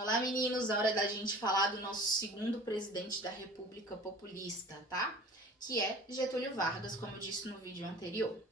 Olá, meninos! Hora da gente falar do nosso segundo presidente da República Populista, tá? Que é Getúlio Vargas, como eu disse no vídeo anterior.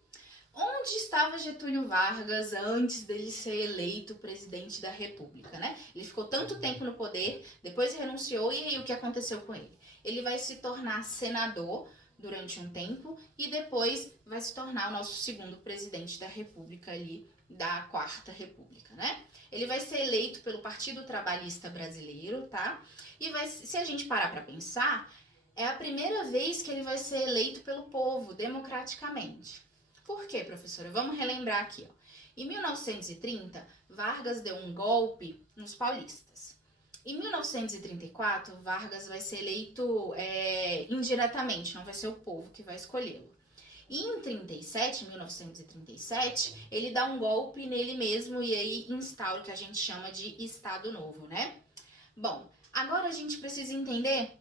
Onde estava Getúlio Vargas antes dele ser eleito presidente da República, né? Ele ficou tanto tempo no poder, depois renunciou, e aí o que aconteceu com ele? Ele vai se tornar senador durante um tempo e depois vai se tornar o nosso segundo presidente da República ali, da Quarta República, né? Ele vai ser eleito pelo Partido Trabalhista Brasileiro, tá? E se a gente parar para pensar, é a primeira vez que ele vai ser eleito pelo povo, democraticamente. Por quê, professora? Vamos relembrar aqui, ó. Em 1930, Vargas deu um golpe nos paulistas. Em 1934, Vargas vai ser eleito indiretamente, não vai ser o povo que vai escolhê-lo. E em 1937, ele dá um golpe nele mesmo e aí instaura o que a gente chama de Estado Novo, né? Bom, agora a gente precisa entender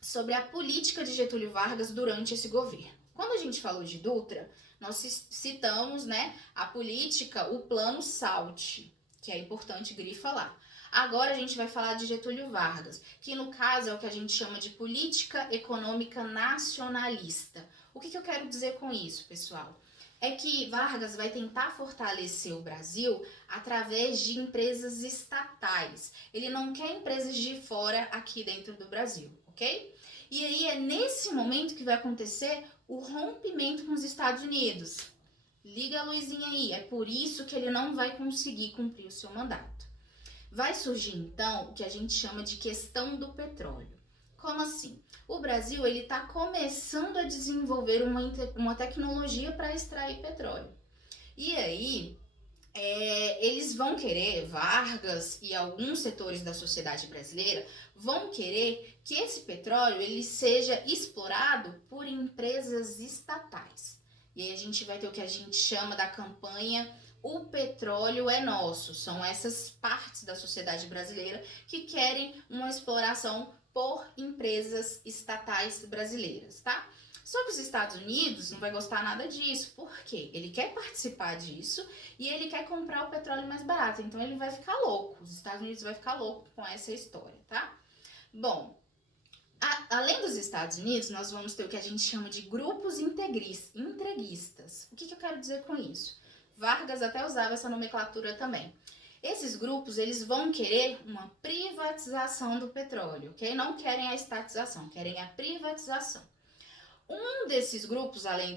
sobre a política de Getúlio Vargas durante esse governo. Quando a gente falou de Dutra, nós citamos, né, a política, o plano SALT, que é importante grifa lá. Agora a gente vai falar de Getúlio Vargas, que no caso é o que a gente chama de política econômica nacionalista. O que eu quero dizer com isso, pessoal? É que Vargas vai tentar fortalecer o Brasil através de empresas estatais. Ele não quer empresas de fora aqui dentro do Brasil, ok? E aí é nesse momento que vai acontecer o rompimento com os Estados Unidos. Liga a luzinha aí, é por isso que ele não vai conseguir cumprir o seu mandato. Vai surgir então o que a gente chama de questão do petróleo. Como assim? O Brasil ele está começando a desenvolver uma tecnologia para extrair petróleo. E aí, eles vão querer, Vargas e alguns setores da sociedade brasileira vão querer que esse petróleo ele seja explorado por empresas estatais. E aí a gente vai ter o que a gente chama da campanha O Petróleo é Nosso. São essas partes da sociedade brasileira que querem uma exploração por empresas estatais brasileiras, tá? Só que os Estados Unidos não vai gostar nada disso. Por quê? Ele quer participar disso e ele quer comprar o petróleo mais barato. Então ele vai ficar louco. Os Estados Unidos vai ficar louco com essa história, tá? Bom, além dos Estados Unidos, nós vamos ter o que a gente chama de grupos entreguistas. O que eu quero dizer com isso? Vargas até usava essa nomenclatura também. Esses grupos, eles vão querer uma privatização do petróleo, ok? Não querem a estatização, querem a privatização. Um desses grupos, além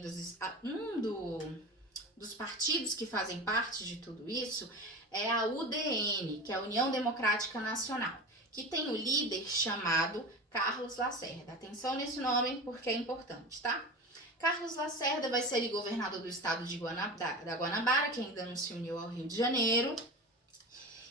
dos partidos que fazem parte de tudo isso, é a UDN, que é a União Democrática Nacional, que tem o líder chamado Carlos Lacerda. Atenção nesse nome, porque é importante, tá? Carlos Lacerda vai ser governador do estado da Guanabara, que ainda não se uniu ao Rio de Janeiro.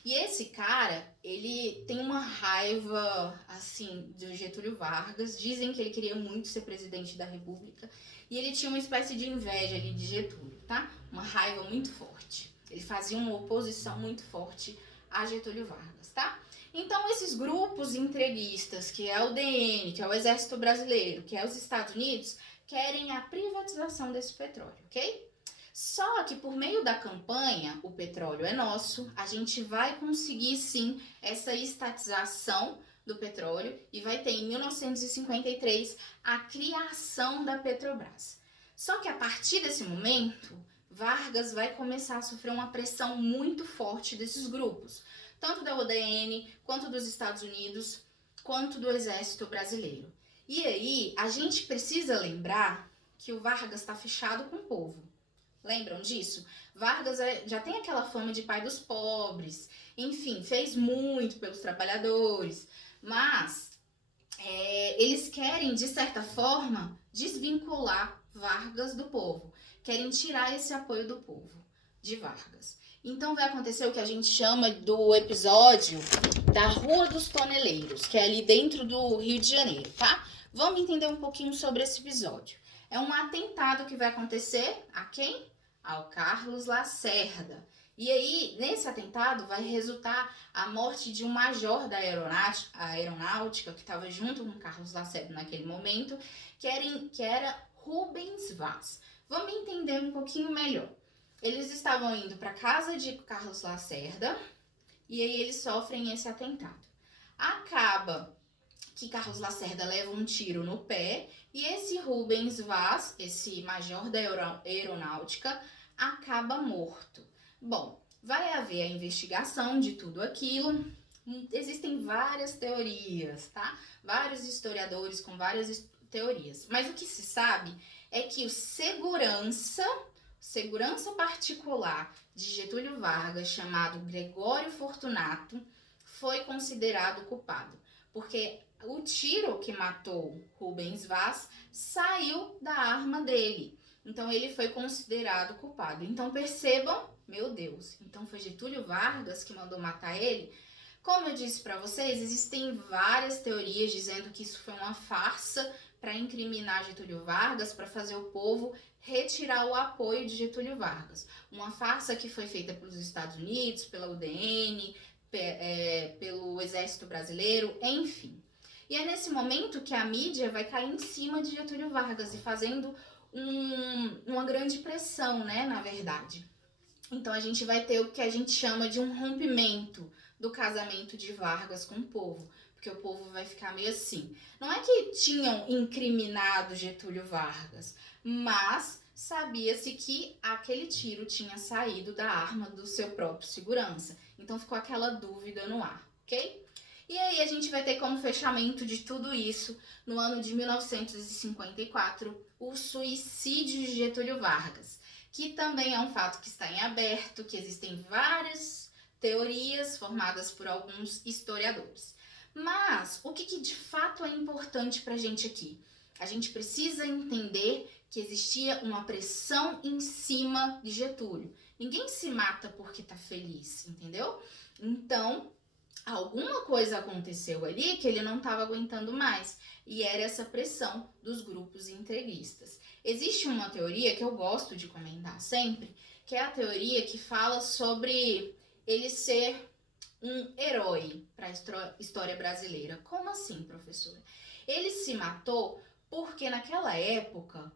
E esse cara, ele tem uma raiva, assim, do Getúlio Vargas. Dizem que ele queria muito ser presidente da República. E ele tinha uma espécie de inveja ali de Getúlio, tá? Uma raiva muito forte. Ele fazia uma oposição muito forte a Getúlio Vargas, tá? Então, esses grupos entreguistas, que é o DN, que é o Exército Brasileiro, que é os Estados Unidos, querem a privatização desse petróleo, ok? Só que por meio da campanha O Petróleo é Nosso, a gente vai conseguir sim essa estatização do petróleo e vai ter em 1953 a criação da Petrobras. Só que a partir desse momento, Vargas vai começar a sofrer uma pressão muito forte desses grupos, tanto da UDN, quanto dos Estados Unidos, quanto do Exército Brasileiro. E aí, a gente precisa lembrar que o Vargas está fechado com o povo. Lembram disso? Vargas já tem aquela fama de pai dos pobres, enfim, fez muito pelos trabalhadores, mas eles querem, de certa forma, desvincular Vargas do povo, querem tirar esse apoio do povo de Vargas. Então vai acontecer o que a gente chama do episódio da Rua dos Toneleiros, que é ali dentro do Rio de Janeiro, tá? Vamos entender um pouquinho sobre esse episódio. É um atentado que vai acontecer a quem? Ao Carlos Lacerda. E aí, nesse atentado, vai resultar a morte de um major da aeronáutica que estava junto com Carlos Lacerda naquele momento, que era Rubens Vaz. Vamos entender um pouquinho melhor. Eles estavam indo para a casa de Carlos Lacerda e aí eles sofrem esse atentado. Acaba que Carlos Lacerda leva um tiro no pé e esse Rubens Vaz, esse major da aeronáutica, acaba morto. Bom, vai haver a investigação de tudo aquilo. Existem várias teorias, tá? Vários historiadores com várias teorias. Mas o que se sabe é que o segurança particular de Getúlio Vargas, chamado Gregório Fortunato, foi considerado culpado. Porque o tiro que matou Rubens Vaz saiu da arma dele. Então ele foi considerado culpado. Então percebam, meu Deus, então foi Getúlio Vargas que mandou matar ele? Como eu disse para vocês, existem várias teorias dizendo que isso foi uma farsa para incriminar Getúlio Vargas, para fazer o povo retirar o apoio de Getúlio Vargas. Uma farsa que foi feita pelos Estados Unidos, pela UDN, pelo Exército Brasileiro, enfim. E é nesse momento que a mídia vai cair em cima de Getúlio Vargas e fazendo uma grande pressão, né, na verdade. Então a gente vai ter o que a gente chama de um rompimento do casamento de Vargas com o povo, porque o povo vai ficar meio assim. Não é que tinham incriminado Getúlio Vargas, mas sabia-se que aquele tiro tinha saído da arma do seu próprio segurança. Então ficou aquela dúvida no ar, ok? E aí a gente vai ter como fechamento de tudo isso, no ano de 1954, o suicídio de Getúlio Vargas, que também é um fato que está em aberto, que existem várias teorias formadas por alguns historiadores. Mas o que de fato é importante para a gente aqui? A gente precisa entender que existia uma pressão em cima de Getúlio. Ninguém se mata porque tá feliz, entendeu? Então, alguma coisa aconteceu ali que ele não estava aguentando mais. E era essa pressão dos grupos integristas. Existe uma teoria que eu gosto de comentar sempre, que é a teoria que fala sobre ele ser um herói para a história brasileira. Como assim, professora? Ele se matou porque naquela época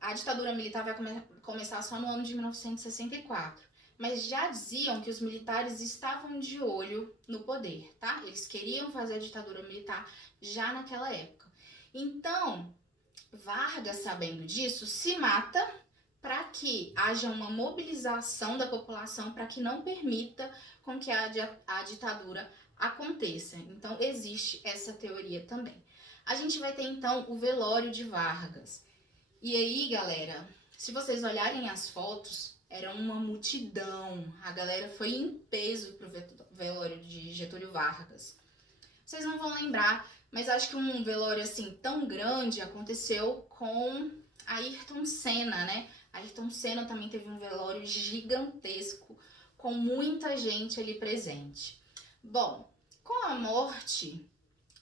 a ditadura militar vai começar só no ano de 1964. Mas já diziam que os militares estavam de olho no poder, tá? Eles queriam fazer a ditadura militar já naquela época. Então, Vargas, sabendo disso, se mata para que haja uma mobilização da população para que não permita com que a ditadura aconteça. Então, existe essa teoria também. A gente vai ter, então, o velório de Vargas. E aí, galera, se vocês olharem as fotos, era uma multidão. A galera foi em peso pro velório de Getúlio Vargas. Vocês não vão lembrar, mas acho que um velório assim tão grande aconteceu com Ayrton Senna, né? Ayrton Senna também teve um velório gigantesco, com muita gente ali presente. Bom, com a morte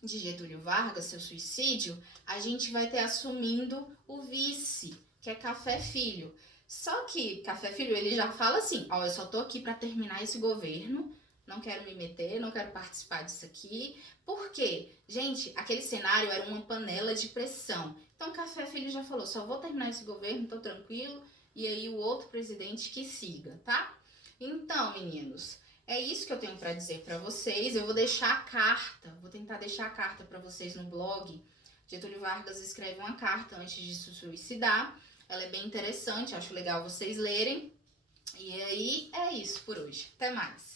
de Getúlio Vargas, seu suicídio, a gente vai ter assumindo o vice, que é Café Filho. Só que Café Filho, ele já fala assim, ó, eu só tô aqui para terminar esse governo, não quero me meter, não quero participar disso aqui. Por quê? Gente, aquele cenário era uma panela de pressão. Então Café Filho já falou, só vou terminar esse governo, tô tranquilo, e aí o outro presidente que siga, tá? Então, meninos, é isso que eu tenho para dizer para vocês. Eu vou deixar a carta, vou tentar deixar a carta para vocês no blog. Getúlio Vargas escreve uma carta antes de se suicidar. Ela é bem interessante, acho legal vocês lerem. E aí é isso por hoje. Até mais!